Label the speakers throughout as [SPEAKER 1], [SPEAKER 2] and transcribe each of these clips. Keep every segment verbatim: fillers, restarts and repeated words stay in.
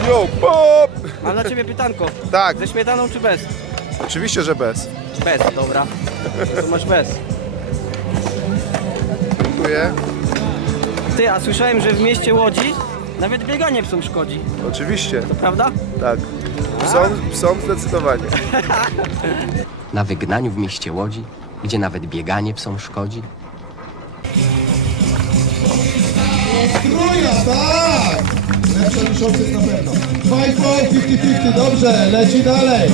[SPEAKER 1] Yo, pop!
[SPEAKER 2] Mam dla ciebie pytanko.
[SPEAKER 1] Tak,
[SPEAKER 2] Ze śmietaną czy bez?
[SPEAKER 1] oczywiście, że bez.
[SPEAKER 2] Bez, dobra. To masz bez.
[SPEAKER 1] Dziękuję.
[SPEAKER 2] Ty, a słyszałem, że w mieście Łodzi nawet bieganie psom szkodzi.
[SPEAKER 1] Oczywiście,
[SPEAKER 2] To prawda?
[SPEAKER 1] tak. Psom, psom zdecydowanie.
[SPEAKER 3] Na wygnaniu w mieście Łodzi, gdzie nawet bieganie psom szkodzi.
[SPEAKER 4] Trójka, tak! Lepsza niż ojciec na pewno. dwa i pół, pięćdziesiąt pięćdziesiąt, dobrze, leci dalej.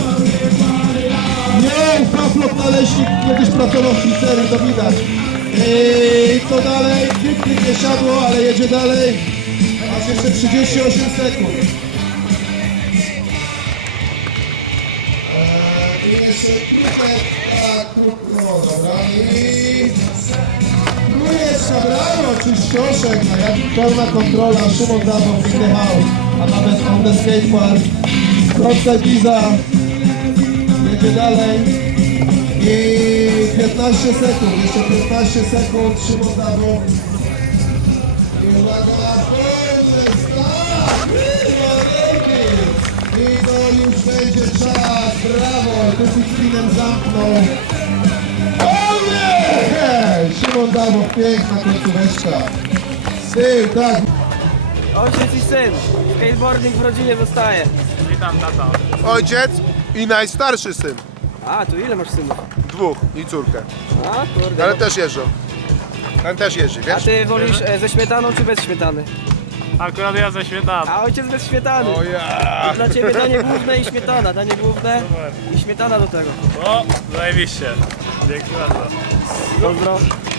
[SPEAKER 4] Nie, Pawlok Naleśnik kiedyś pracował w pizzerii, to widać. I co dalej? Klik nie siadło, ale jedzie dalej. Masz jeszcze trzydzieści osiem sekund. Eee, I jeszcze krótek, tak, krótko, dobra. I... Trójeczka, brawo, czyścioszek, a jak pełna kontrola, Szymon Dawoł, Big House, a nawet on the skatepark, Kropka Giza, jedzie dalej i piętnaście sekund, jeszcze piętnaście sekund, Szymon Dawoł i uwaga na pełny start, i to już będzie czas, brawo, tu spinem zamknął. O nie! Szymon Dawoł, piękna końcóweczka. Ty, tak.
[SPEAKER 2] Ojciec i syn. Skateboarding w rodzinie zostaje.
[SPEAKER 5] Witam, tato.
[SPEAKER 1] Ojciec i najstarszy syn.
[SPEAKER 2] A, tu ile masz synów?
[SPEAKER 1] Dwóch i córkę.
[SPEAKER 2] A, kurde.
[SPEAKER 1] Ale też jeżdżą. Ten też jeździ,
[SPEAKER 2] A
[SPEAKER 1] wiesz?
[SPEAKER 2] ty wolisz e, ze śmietaną czy bez śmietany?
[SPEAKER 5] Akurat ja ze śmietaną.
[SPEAKER 2] A ojciec bez śmietany.
[SPEAKER 1] O ja!
[SPEAKER 2] Dla ciebie danie główne i śmietana. Danie główne i śmietana do tego.
[SPEAKER 5] O, zajebiście. Dzięki bardzo.
[SPEAKER 2] Pozdro.